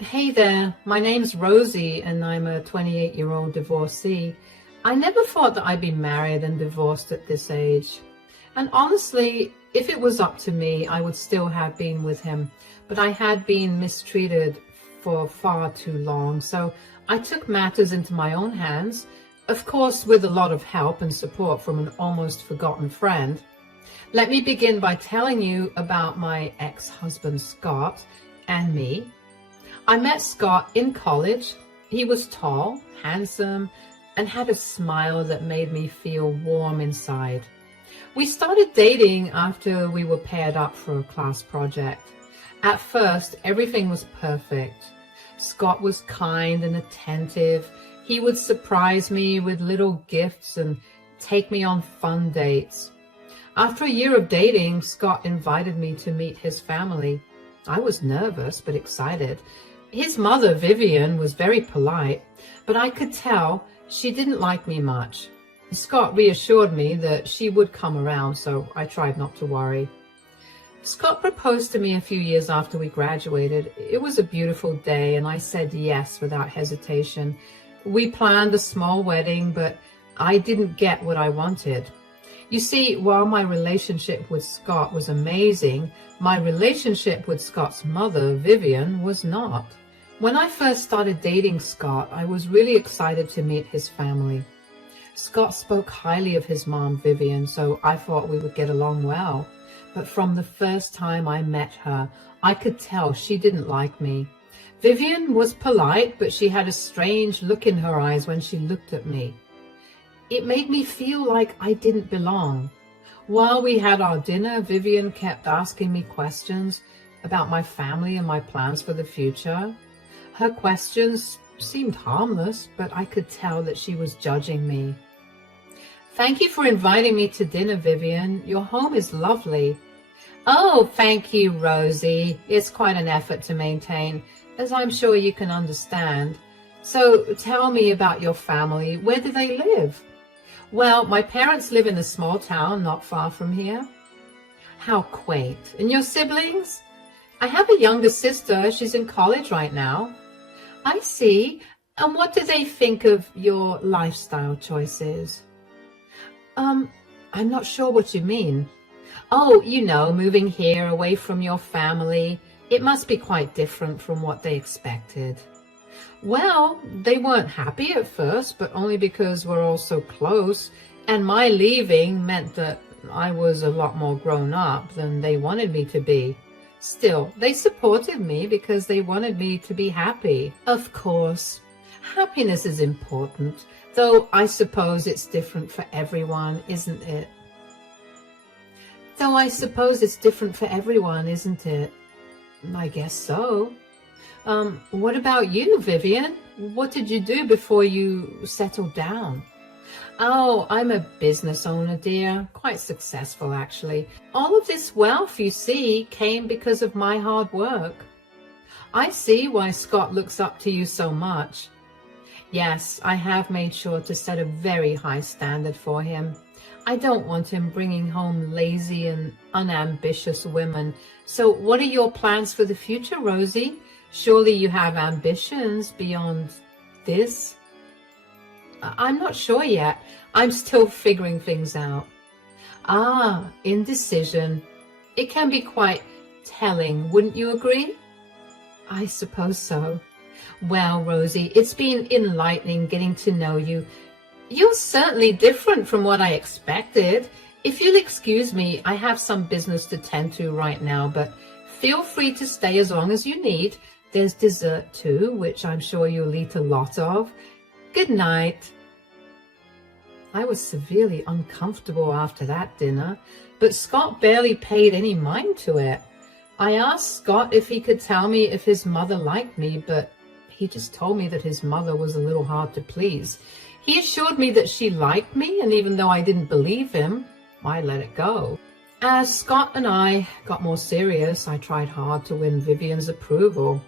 Hey there, my name's Rosie and I'm a 28-year-old divorcee. I never thought that I'd be married and divorced at this age. And honestly, if it was up to me, I would still have been with him. But I had been mistreated for far too long, so I took matters into my own hands, of course with a lot of help and support from an almost forgotten friend. Let me begin by telling you about my ex-husband Scott and me. I met Scott in college. He was tall, handsome, and had a smile that made me feel warm inside. We started dating after we were paired up for a class project. At first, everything was perfect. Scott was kind and attentive. He would surprise me with little gifts and take me on fun dates. After a year of dating, Scott invited me to meet his family. I was nervous but excited. His mother, Vivian, was very polite, but I could tell she didn't like me much. Scott reassured me that she would come around, so I tried not to worry. Scott proposed to me a few years after we graduated. It was a beautiful day, and I said yes without hesitation. We planned a small wedding, but I didn't get what I wanted. You see, while my relationship with Scott was amazing, my relationship with Scott's mother, Vivian, was not. When I first started dating Scott, I was really excited to meet his family. Scott spoke highly of his mom, Vivian, so I thought we would get along well. But from the first time I met her, I could tell she didn't like me. Vivian was polite, but she had a strange look in her eyes when she looked at me. It made me feel like I didn't belong. While we had our dinner, Vivian kept asking me questions about my family and my plans for the future. Her questions seemed harmless, but I could tell that she was judging me. Thank you for inviting me to dinner, Vivian. Your home is lovely. Oh, thank you, Rosie. It's quite an effort to maintain, as I'm sure you can understand. So tell me about your family. Where do they live? Well, my parents live in a small town not far from here. How quaint. And your siblings? I have a younger sister. She's in college right now. I see. And what do they think of your lifestyle choices? I'm not sure what you mean. Oh, moving here away from your family. It must be quite different from what they expected. Well, they weren't happy at first, but only because we're all so close, and my leaving meant that I was a lot more grown up than they wanted me to be. Still, they supported me because they wanted me to be happy. Of course, happiness is important, though I suppose it's different for everyone, isn't it? I guess so. What about you, Vivian? What did you do before you settled down? Oh, I'm a business owner, dear. Quite successful, actually. All of this wealth, you see, came because of my hard work. I see why Scott looks up to you so much. Yes, I have made sure to set a very high standard for him. I don't want him bringing home lazy and unambitious women. So what are your plans for the future, Rosie? Surely you have ambitions beyond this? I'm not sure yet. I'm still figuring things out. Ah, indecision. It can be quite telling, wouldn't you agree? I suppose so. Well, Rosie, it's been enlightening getting to know you. You're certainly different from what I expected. If you'll excuse me, I have some business to tend to right now, but feel free to stay as long as you need. There's dessert too, which I'm sure you'll eat a lot of. Good night. I was severely uncomfortable after that dinner, but Scott barely paid any mind to it. I asked Scott if he could tell me if his mother liked me, but he just told me that his mother was a little hard to please. He assured me that she liked me, and even though I didn't believe him, I let it go. As Scott and I got more serious, I tried hard to win Vivian's approval.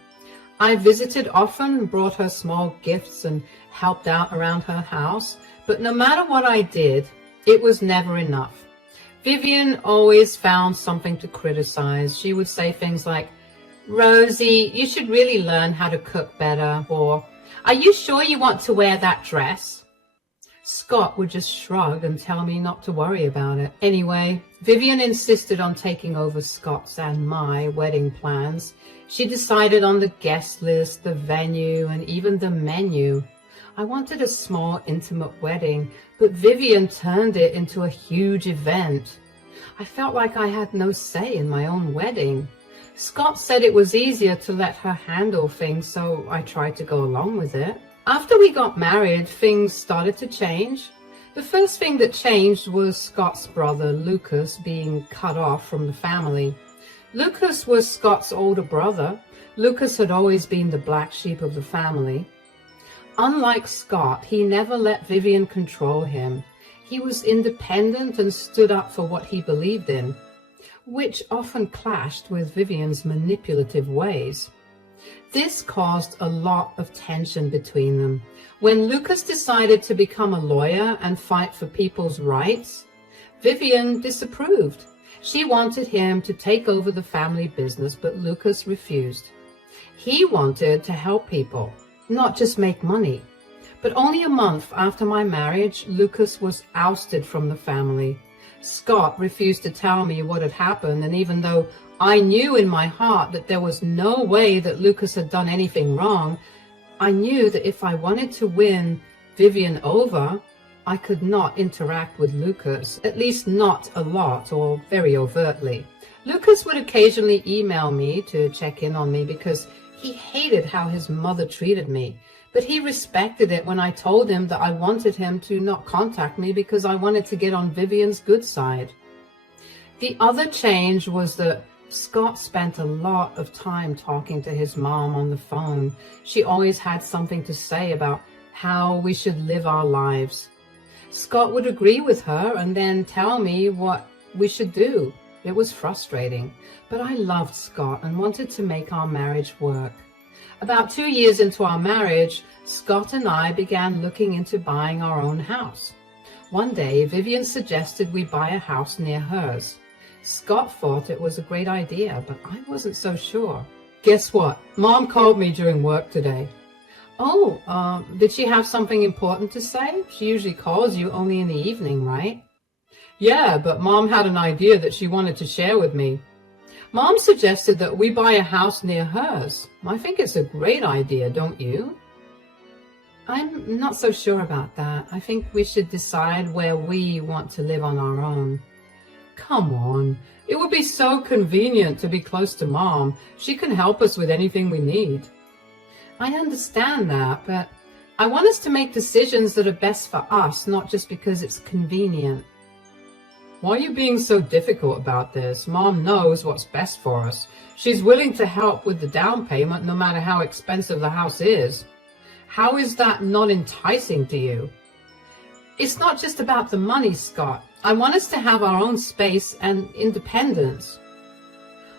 I visited often, brought her small gifts, and helped out around her house, but no matter what I did, it was never enough. Vivian always found something to criticize. She would say things like, Rosie, you should really learn how to cook better. Or, are you sure you want to wear that dress? Scott would just shrug and tell me not to worry about it. Anyway, Vivian insisted on taking over Scott's and my wedding plans. She decided on the guest list, the venue, and even the menu. I wanted a small, intimate wedding, but Vivian turned it into a huge event. I felt like I had no say in my own wedding. Scott said it was easier to let her handle things, so I tried to go along with it. After we got married, things started to change. The first thing that changed was Scott's brother, Lucas, being cut off from the family. Lucas was Scott's older brother. Lucas had always been the black sheep of the family. Unlike Scott, he never let Vivian control him. He was independent and stood up for what he believed in, which often clashed with Vivian's manipulative ways. This caused a lot of tension between them. When Lucas decided to become a lawyer and fight for people's rights, Vivian disapproved. She wanted him to take over the family business, but Lucas refused. He wanted to help people, not just make money. But only a month after my marriage, Lucas was ousted from the family. Scott refused to tell me what had happened, and even though I knew in my heart that there was no way that Lucas had done anything wrong, I knew that if I wanted to win Vivian over, I could not interact with Lucas, at least not a lot or very overtly. Lucas would occasionally email me to check in on me because he hated how his mother treated me, but he respected it when I told him that I wanted him to not contact me because I wanted to get on Vivian's good side. The other change was that Scott spent a lot of time talking to his mom on the phone. She always had something to say about how we should live our lives. Scott would agree with her and then tell me what we should do. It was frustrating, but I loved Scott and wanted to make our marriage work. About 2 years into our marriage, Scott and I began looking into buying our own house. One day, Vivian suggested we buy a house near hers. Scott thought it was a great idea, but I wasn't so sure. Guess what? Mom called me during work today. Oh, did she have something important to say? She usually calls you only in the evening, right? Yeah, but Mom had an idea that she wanted to share with me. Mom suggested that we buy a house near hers. I think it's a great idea, don't you? I'm not so sure about that. I think we should decide where we want to live on our own. Come on. It would be so convenient to be close to Mom. She can help us with anything we need. I understand that, but I want us to make decisions that are best for us, not just because it's convenient. Why are you being so difficult about this? Mom knows what's best for us. She's willing to help with the down payment no matter how expensive the house is. How is that not enticing to you? It's not just about the money, Scott. I want us to have our own space and independence.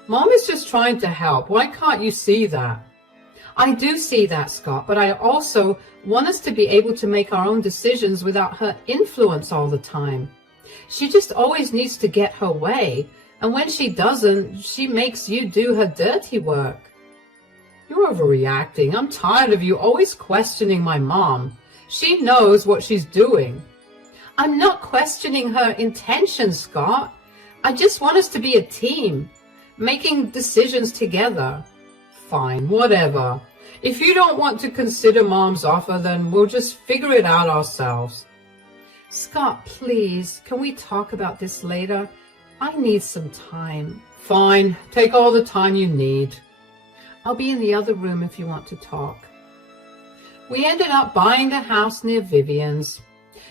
Mom is just trying to help. Why can't you see that? I do see that, Scott, but I also want us to be able to make our own decisions without her influence all the time. She just always needs to get her way, and when she doesn't, she makes you do her dirty work. You're overreacting. I'm tired of you always questioning my mom. She knows what she's doing. I'm not questioning her intentions, Scott. I just want us to be a team, making decisions together. Fine, whatever. If you don't want to consider Mom's offer, then we'll just figure it out ourselves. Scott, please, can we talk about this later? I need some time. Fine, take all the time you need. I'll be in the other room if you want to talk. We ended up buying a house near Vivian's.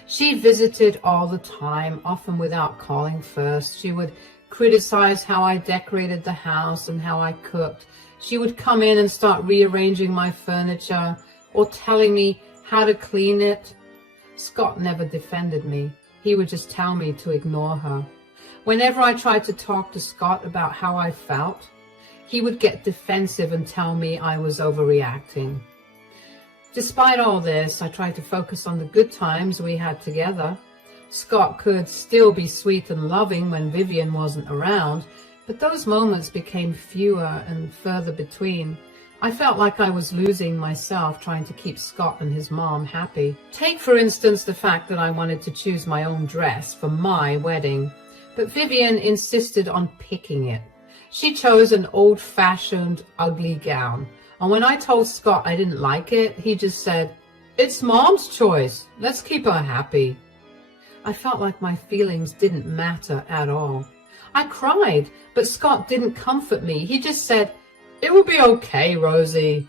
She visited all the time, often without calling first. She would criticize how I decorated the house and how I cooked. She would come in and start rearranging my furniture or telling me how to clean it. Scott never defended me. He would just tell me to ignore her. Whenever I tried to talk to Scott about how I felt, he would get defensive and tell me I was overreacting. Despite all this, I tried to focus on the good times we had together. Scott could still be sweet and loving when Vivian wasn't around, But those moments became fewer and further between. I felt like I was losing myself trying to keep Scott and his mom happy. Take, for instance, the fact that I wanted to choose my own dress for my wedding, but Vivian insisted on picking it. She chose an old-fashioned, ugly gown, and when I told Scott I didn't like it, he just said, "It's Mom's choice. Let's keep her happy." I felt like my feelings didn't matter at all. I cried, but Scott didn't comfort me. He just said, "It will be okay, Rosie."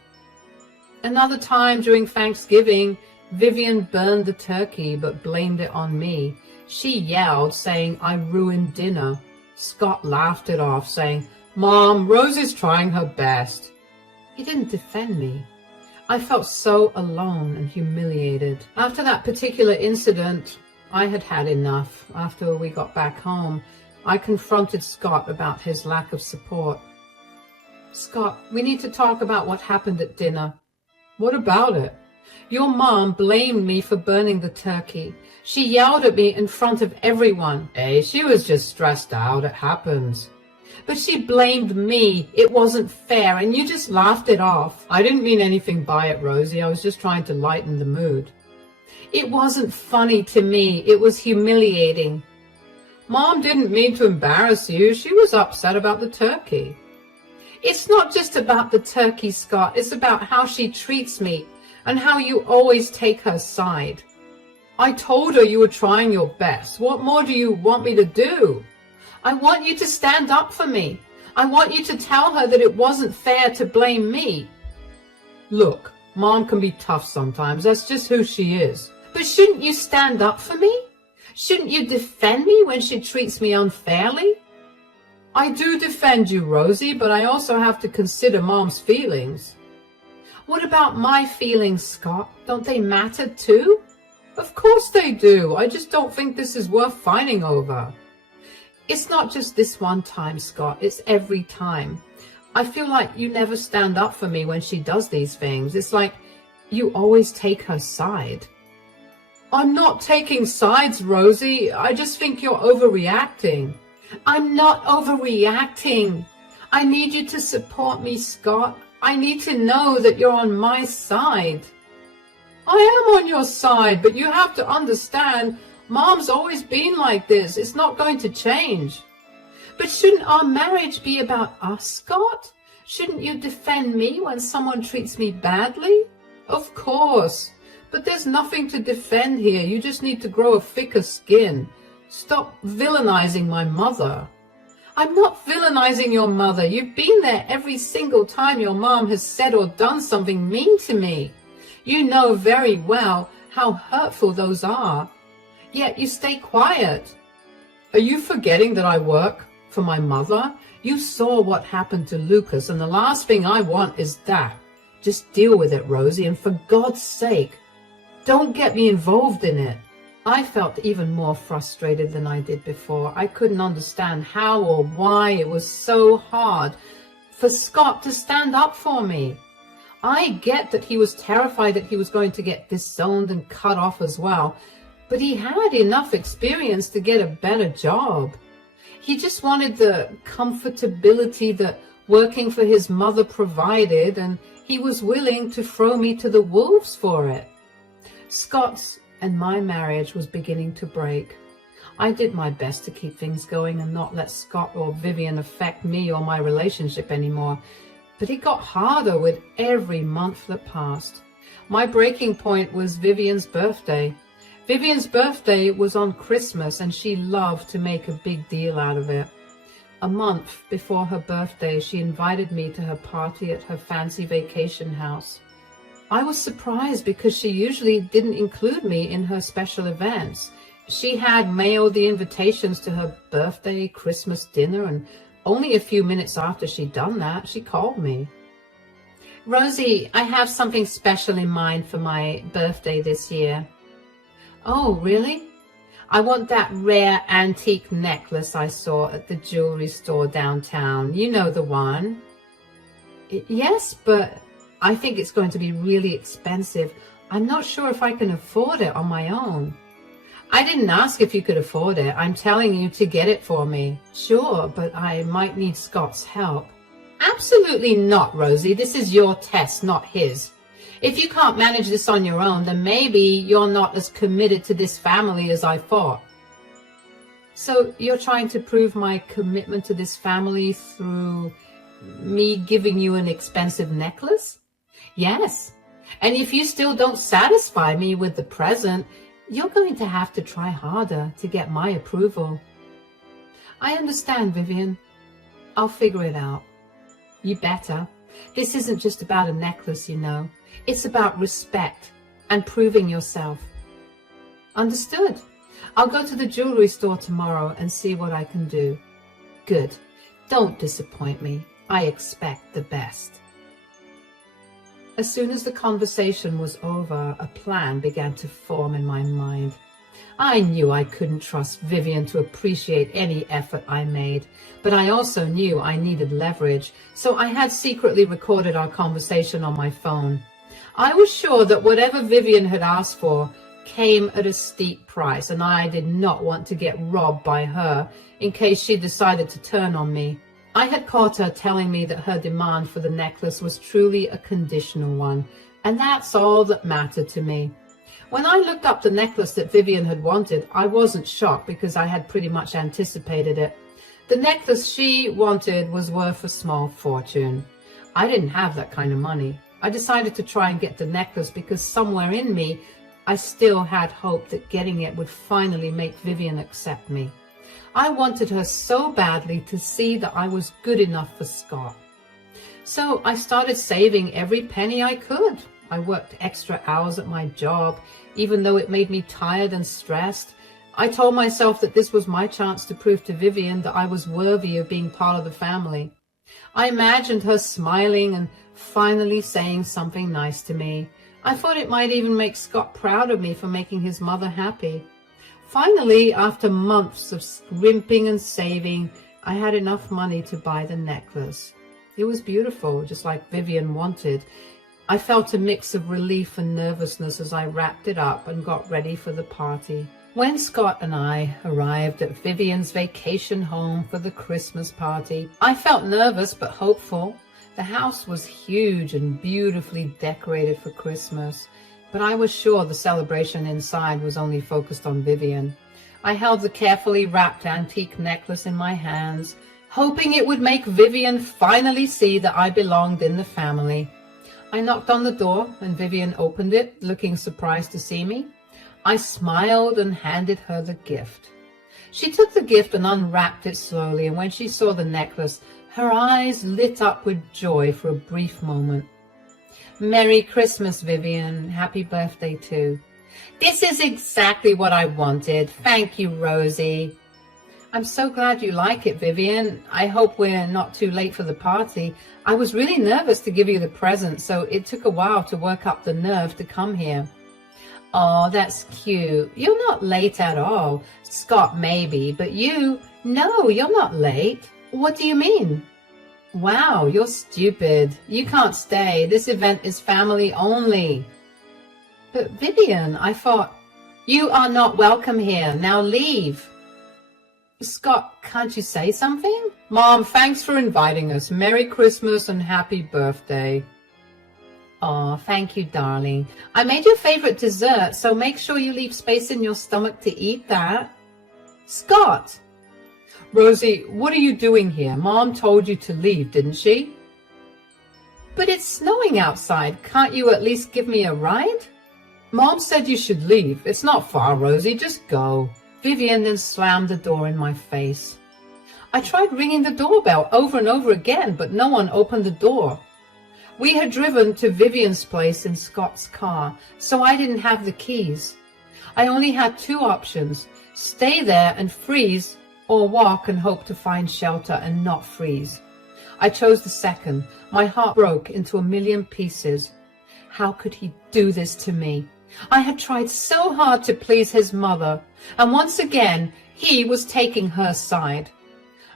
Another time during Thanksgiving, Vivian burned the turkey but blamed it on me. She yelled, saying I ruined dinner. Scott laughed it off, saying, "Mom, Rosie's trying her best." He didn't defend me. I felt so alone and humiliated. After that particular incident, I had had enough. After we got back home, I confronted Scott about his lack of support. "Scott, we need to talk about what happened at dinner." "What about it?" "Your mom blamed me for burning the turkey. She yelled at me in front of everyone." "Hey, she was just stressed out. It happens." "But she blamed me. It wasn't fair, and you just laughed it off." "I didn't mean anything by it, Rosie. I was just trying to lighten the mood." "It wasn't funny to me. It was humiliating." "Mom didn't mean to embarrass you. She was upset about the turkey." "It's not just about the turkey, Scott. It's about how she treats me and how you always take her side." "I told her you were trying your best. What more do you want me to do?" "I want you to stand up for me. I want you to tell her that it wasn't fair to blame me." "Look, Mom can be tough sometimes. That's just who she is." "But shouldn't you stand up for me? Shouldn't you defend me when she treats me unfairly?" "I do defend you, Rosie, but I also have to consider Mom's feelings." "What about my feelings, Scott? Don't they matter too?" "Of course they do. I just don't think this is worth fighting over." "It's not just this one time, Scott. It's every time. I feel like you never stand up for me when she does these things. It's like you always take her side." "I'm not taking sides, Rosie. I just think you're overreacting." "I'm not overreacting. I need you to support me, Scott. I need to know that you're on my side." "I am on your side, but you have to understand, Mom's always been like this. It's not going to change." "But shouldn't our marriage be about us, Scott? Shouldn't you defend me when someone treats me badly?" "Of course. But there's nothing to defend here. You just need to grow a thicker skin. Stop villainizing my mother." "I'm not villainizing your mother. You've been there every single time your mom has said or done something mean to me. You know very well how hurtful those are. Yet you stay quiet." "Are you forgetting that I work for my mother? You saw what happened to Lucas, and the last thing I want is that. Just deal with it, Rosie, and for God's sake, don't get me involved in it." I felt even more frustrated than I did before. I couldn't understand how or why it was so hard for Scott to stand up for me. I get that he was terrified that he was going to get disowned and cut off as well, but he had enough experience to get a better job. He just wanted the comfortability that working for his mother provided, and he was willing to throw me to the wolves for it. Scott's and my marriage was beginning to break. I did my best to keep things going and not let Scott or Vivian affect me or my relationship anymore, but it got harder with every month that passed. My breaking point was Vivian's birthday. Vivian's birthday was on Christmas, and she loved to make a big deal out of it. A month before her birthday, she invited me to her party at her fancy vacation house. I was surprised because she usually didn't include me in her special events. She had mailed the invitations to her birthday, Christmas dinner, and only a few minutes after she'd done that, she called me. "Rosie, I have something special in mind for my birthday this year." "Oh, really?" "I want that rare antique necklace I saw at the jewelry store downtown. You know the one." "Yes, but I think it's going to be really expensive. I'm not sure if I can afford it on my own." I didn't ask if you could afford it. I'm telling you to get it for me. Sure, but I might need Scott's help. Absolutely not, Rosie. This is your test, not his. If you can't manage this on your own, then maybe you're not as committed to this family as I thought. So you're trying to prove my commitment to this family through me giving you an expensive necklace? Yes. And if you still don't satisfy me with the present, you're going to have to try harder to get my approval. I understand, Vivian. I'll figure it out. You better. This isn't just about a necklace, you know. It's about respect and proving yourself. Understood. I'll go to the jewelry store tomorrow and see what I can do. Good. Don't disappoint me. I expect the best. As soon as the conversation was over, a plan began to form in my mind. I knew I couldn't trust Vivian to appreciate any effort I made, but I also knew I needed leverage, so I had secretly recorded our conversation on my phone. I was sure that whatever Vivian had asked for came at a steep price, and I did not want to get robbed by her in case she decided to turn on me. I had caught her telling me that her demand for the necklace was truly a conditional one, and that's all that mattered to me. When I looked up the necklace that Vivian had wanted, I wasn't shocked because I had pretty much anticipated it. The necklace she wanted was worth a small fortune. I didn't have that kind of money. I decided to try and get the necklace because somewhere in me, I still had hope that getting it would finally make Vivian accept me. I wanted her so badly to see that I was good enough for Scott. So I started saving every penny I could. I worked extra hours at my job, even though it made me tired and stressed. I told myself that this was my chance to prove to Vivian that I was worthy of being part of the family. I imagined her smiling and finally saying something nice to me. I thought it might even make Scott proud of me for making his mother happy. Finally, after months of scrimping and saving, I had enough money to buy the necklace. It was beautiful, just like Vivian wanted. I felt a mix of relief and nervousness as I wrapped it up and got ready for the party. When Scott and I arrived at Vivian's vacation home for the Christmas party, I felt nervous but hopeful. The house was huge and beautifully decorated for Christmas, but I was sure the celebration inside was only focused on Vivian. I held the carefully wrapped antique necklace in my hands, hoping it would make Vivian finally see that I belonged in the family. I knocked on the door and Vivian opened it, looking surprised to see me. I smiled and handed her the gift. She took the gift and unwrapped it slowly, and when she saw the necklace, her eyes lit up with joy for a brief moment. Merry Christmas, Vivian. Happy birthday, too. This is exactly what I wanted. Thank you, Rosie. I'm so glad you like it, Vivian. I hope we're not too late for the party. I was really nervous to give you the present, so it took a while to work up the nerve to come here. Oh, that's cute. You're not late at all. Scott, maybe, but you? No, you're not late. What do you mean? Wow, you're stupid. You can't stay. This event is family only. But Vivian, I thought, you are not welcome here. Now leave. Scott, can't you say something? Mom, thanks for inviting us. Merry Christmas and happy birthday. Oh, thank you, darling. I made your favorite dessert, so make sure you leave space in your stomach to eat that. Scott! Rosie, what are you doing here? Mom told you to leave, didn't she? But it's snowing outside. Can't you at least give me a ride? Mom said you should leave. It's not far, Rosie. Just go. Vivian then slammed the door in my face. I tried ringing the doorbell over and over again, but no one opened the door. We had driven to Vivian's place in Scott's car, so I didn't have the keys. I only had two options, stay there and freeze, or walk and hope to find shelter and not freeze. I chose the second. My heart broke into a million pieces. How could he do this to me? I had tried so hard to please his mother, and once again, he was taking her side.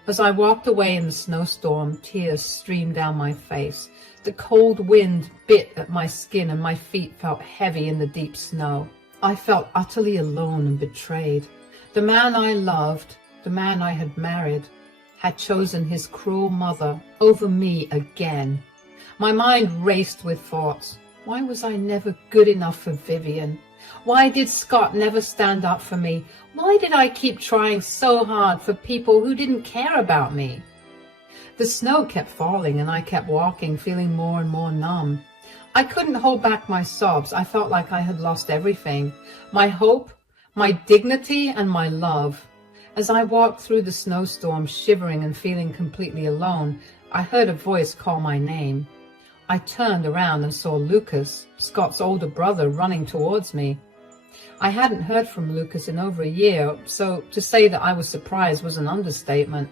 As I walked away in the snowstorm, tears streamed down my face. The cold wind bit at my skin and my feet felt heavy in the deep snow. I felt utterly alone and betrayed. The man I loved, the man I had married, had chosen his cruel mother over me again. My mind raced with thoughts. Why was I never good enough for Vivian? Why did Scott never stand up for me? Why did I keep trying so hard for people who didn't care about me? The snow kept falling and I kept walking, feeling more and more numb. I couldn't hold back my sobs. I felt like I had lost everything. My hope, my dignity, and my love. As I walked through the snowstorm, shivering and feeling completely alone, I heard a voice call my name. I turned around and saw Lucas, Scott's older brother, running towards me. I hadn't heard from Lucas in over a year, so to say that I was surprised was an understatement.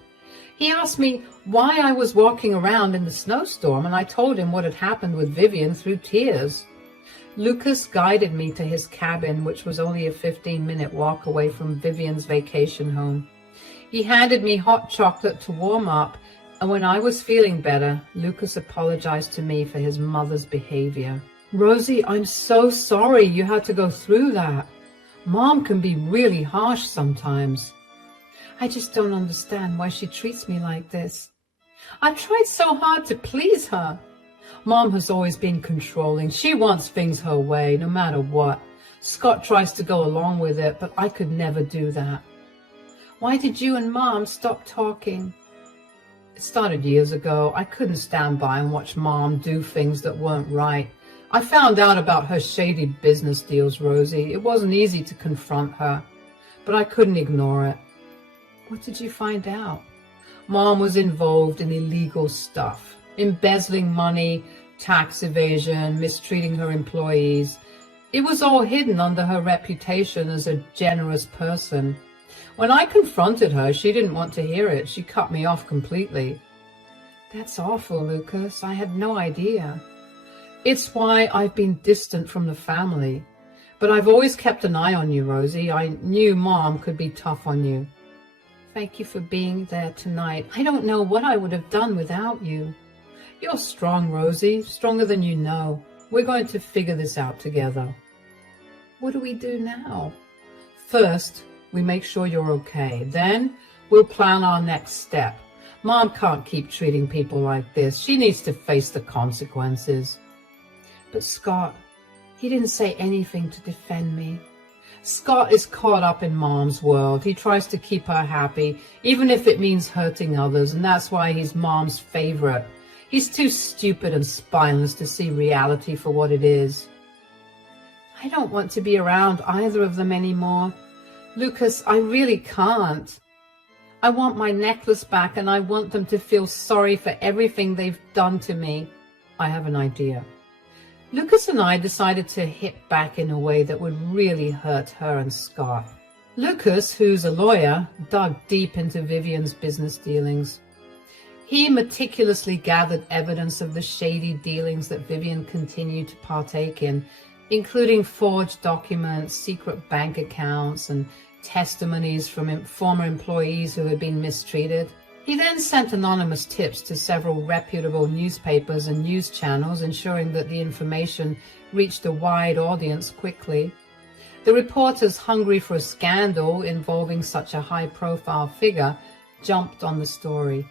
He asked me why I was walking around in the snowstorm, and I told him what had happened with Vivian through tears. Lucas guided me to his cabin, which was only a 15-minute walk away from Vivian's vacation home. He handed me hot chocolate to warm up, and when I was feeling better, Lucas apologized to me for his mother's behavior. Rosie, I'm so sorry you had to go through that. Mom can be really harsh sometimes. I just don't understand why she treats me like this. I tried so hard to please her. Mom has always been controlling. She wants things her way, no matter what. Scott tries to go along with it, but I could never do that. Why did you and Mom stop talking? It started years ago. I couldn't stand by and watch Mom do things that weren't right. I found out about her shady business deals, Rosie. It wasn't easy to confront her, but I couldn't ignore it. What did you find out? Mom was involved in illegal stuff, embezzling money, tax evasion, mistreating her employees. It was all hidden under her reputation as a generous person. When I confronted her, she didn't want to hear it. She cut me off completely. That's awful, Lucas. I had no idea. It's why I've been distant from the family. But I've always kept an eye on you, Rosie. I knew Mom could be tough on you. Thank you for being there tonight. I don't know what I would have done without you. You're strong, Rosie, stronger than you know. We're going to figure this out together. What do we do now? First, we make sure you're okay. Then, we'll plan our next step. Mom can't keep treating people like this. She needs to face the consequences. But Scott, he didn't say anything to defend me. Scott is caught up in Mom's world. He tries to keep her happy, even if it means hurting others, and that's why he's Mom's favorite. He's too stupid and spineless to see reality for what it is. I don't want to be around either of them anymore. Lucas, I really can't. I want my necklace back, and I want them to feel sorry for everything they've done to me. I have an idea. Lucas and I decided to hit back in a way that would really hurt her and Scott. Lucas, who's a lawyer, dug deep into Vivian's business dealings. He meticulously gathered evidence of the shady dealings that Vivian continued to partake in, including forged documents, secret bank accounts, and testimonies from former employees who had been mistreated. He then sent anonymous tips to several reputable newspapers and news channels, ensuring that the information reached a wide audience quickly. The reporters, hungry for a scandal involving such a high-profile figure, jumped on the story.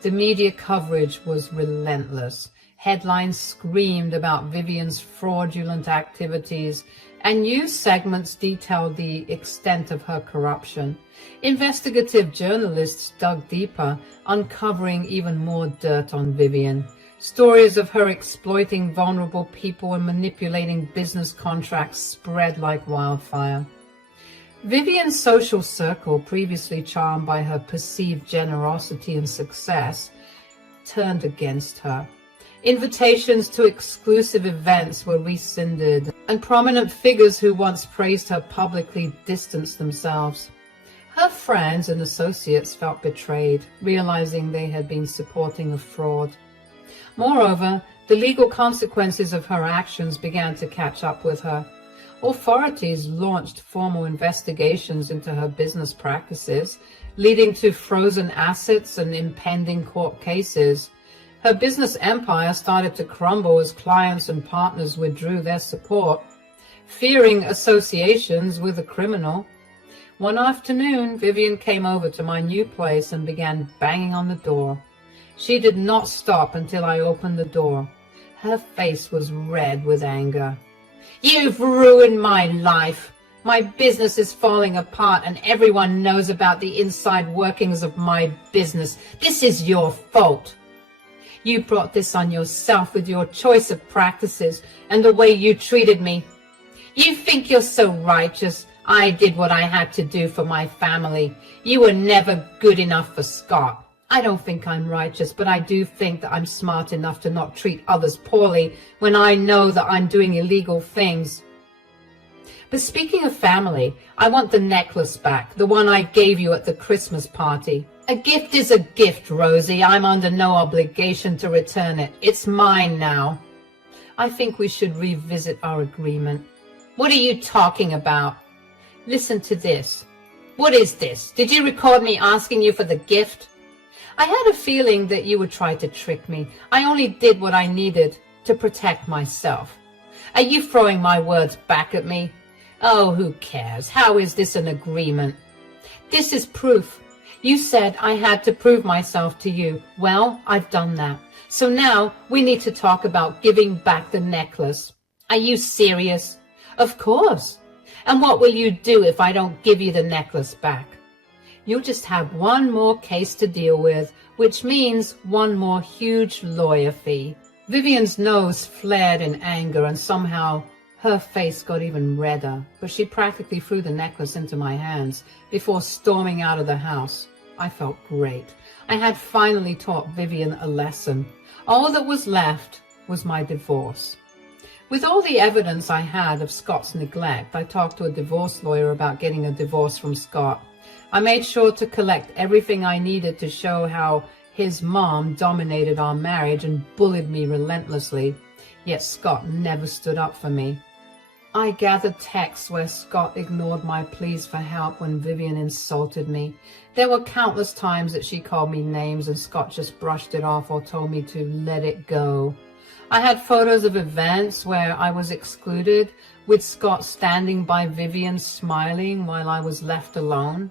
The media coverage was relentless. Headlines screamed about Vivian's fraudulent activities, and news segments detailed the extent of her corruption. Investigative journalists dug deeper, uncovering even more dirt on Vivian. Stories of her exploiting vulnerable people and manipulating business contracts spread like wildfire. Vivian's social circle, previously charmed by her perceived generosity and success, turned against her. Invitations to exclusive events were rescinded, and prominent figures who once praised her publicly distanced themselves. Her friends and associates felt betrayed, realizing they had been supporting a fraud. Moreover, the legal consequences of her actions began to catch up with her. Authorities launched formal investigations into her business practices, leading to frozen assets and impending court cases. Her business empire started to crumble as clients and partners withdrew their support. fearing associations with a criminal. One afternoon, Vivian came over to my new place and began banging on the door. She did not stop until I opened the door. Her face was red with anger. "You've ruined my life. My business is falling apart and everyone knows about the inside workings of my business. This is your fault. You brought this on yourself with your choice of practices and the way you treated me. You think you're so righteous. I did what I had to do for my family. You were never good enough for Scott. I don't think I'm righteous, but I do think that I'm smart enough to not treat others poorly when I know that I'm doing illegal things. But speaking of family, I want the necklace back, the one I gave you at the Christmas party. A gift is a gift, Rosie. I'm under no obligation to return it. It's mine now. I think we should revisit our agreement." "What are you talking about?" "Listen to this." "What is this? Did you record me asking you for the gift?" "I had a feeling that you would try to trick me. I only did what I needed to protect myself." "Are you throwing my words back at me?" "Oh, who cares? How is this an agreement?" "This is proof. You said I had to prove myself to you. Well, I've done that. So now we need to talk about giving back the necklace." "Are you serious?" "Of course. And what will you do if I don't give you the necklace back?" "You'll just have one more case to deal with, which means one more huge lawyer fee." Vivian's nose flared in anger and somehow her face got even redder, but she practically threw the necklace into my hands before storming out of the house. I felt great. I had finally taught Vivian a lesson. All that was left was my divorce. With all the evidence I had of Scott's neglect, I talked to a divorce lawyer about getting a divorce from Scott. I made sure to collect everything I needed to show how his mom dominated our marriage and bullied me relentlessly, yet Scott never stood up for me. I gathered texts where Scott ignored my pleas for help when Vivian insulted me. There were countless times that she called me names and Scott just brushed it off or told me to let it go. I had photos of events where I was excluded, with Scott standing by Vivian smiling while I was left alone.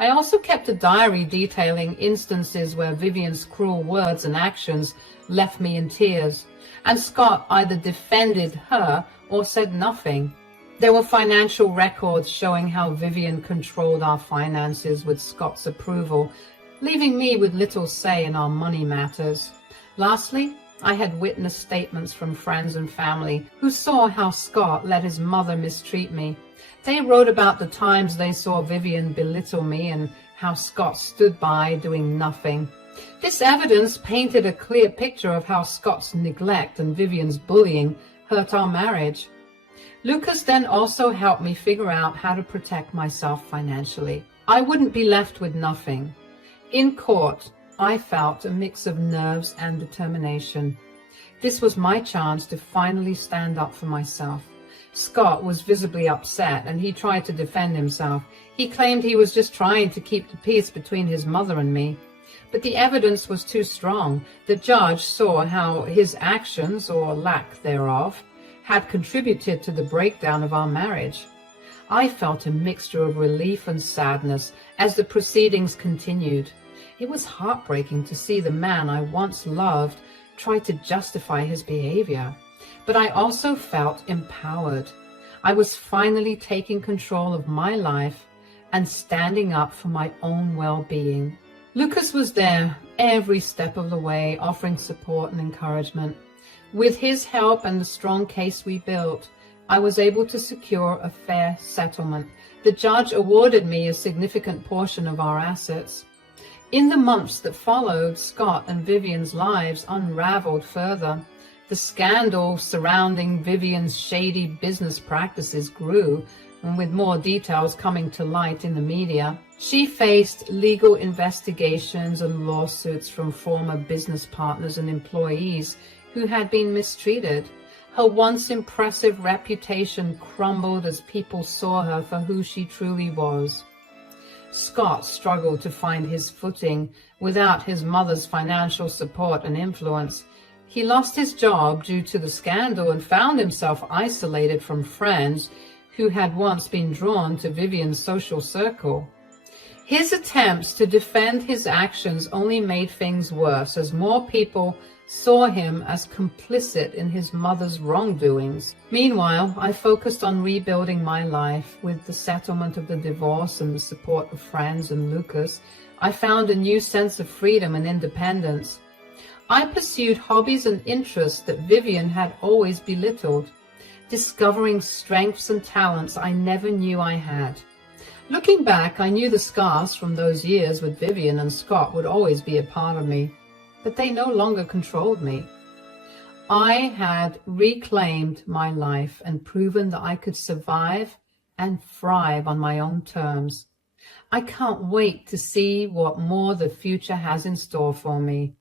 I also kept a diary detailing instances where Vivian's cruel words and actions left me in tears, and Scott either defended her or said nothing. There were financial records showing how Vivian controlled our finances with Scott's approval, leaving me with little say in our money matters. Lastly, I had witnessed statements from friends and family who saw how Scott let his mother mistreat me. They wrote about the times they saw Vivian belittle me and how Scott stood by doing nothing. This evidence painted a clear picture of how Scott's neglect and Vivian's bullying hurt our marriage. Lucas then also helped me figure out how to protect myself financially. I wouldn't be left with nothing. In court, I felt a mix of nerves and determination. This was my chance to finally stand up for myself. Scott was visibly upset and he tried to defend himself. He claimed he was just trying to keep the peace between his mother and me. But the evidence was too strong. The judge saw how his actions, or lack thereof, had contributed to the breakdown of our marriage. I felt a mixture of relief and sadness as the proceedings continued. It was heartbreaking to see the man I once loved try to justify his behavior. But I also felt empowered. I was finally taking control of my life and standing up for my own well-being. Lucas was there every step of the way, offering support and encouragement. With his help and the strong case we built, I was able to secure a fair settlement. The judge awarded me a significant portion of our assets. In the months that followed, Scott and Vivian's lives unraveled further. The scandal surrounding Vivian's shady business practices grew, and with more details coming to light in the media. She faced legal investigations and lawsuits from former business partners and employees who had been mistreated. Her once impressive reputation crumbled as people saw her for who she truly was. Scott struggled to find his footing without his mother's financial support and influence. He lost his job due to the scandal and found himself isolated from friends who had once been drawn to Vivian's social circle. His attempts to defend his actions only made things worse as more people saw him as complicit in his mother's wrongdoings. Meanwhile, I focused on rebuilding my life. With the settlement of the divorce and the support of friends and Lucas, I found a new sense of freedom and independence. I pursued hobbies and interests that Vivian had always belittled, discovering strengths and talents I never knew I had. Looking back, I knew the scars from those years with Vivian and Scott would always be a part of me, but they no longer controlled me. I had reclaimed my life and proven that I could survive and thrive on my own terms. I can't wait to see what more the future has in store for me.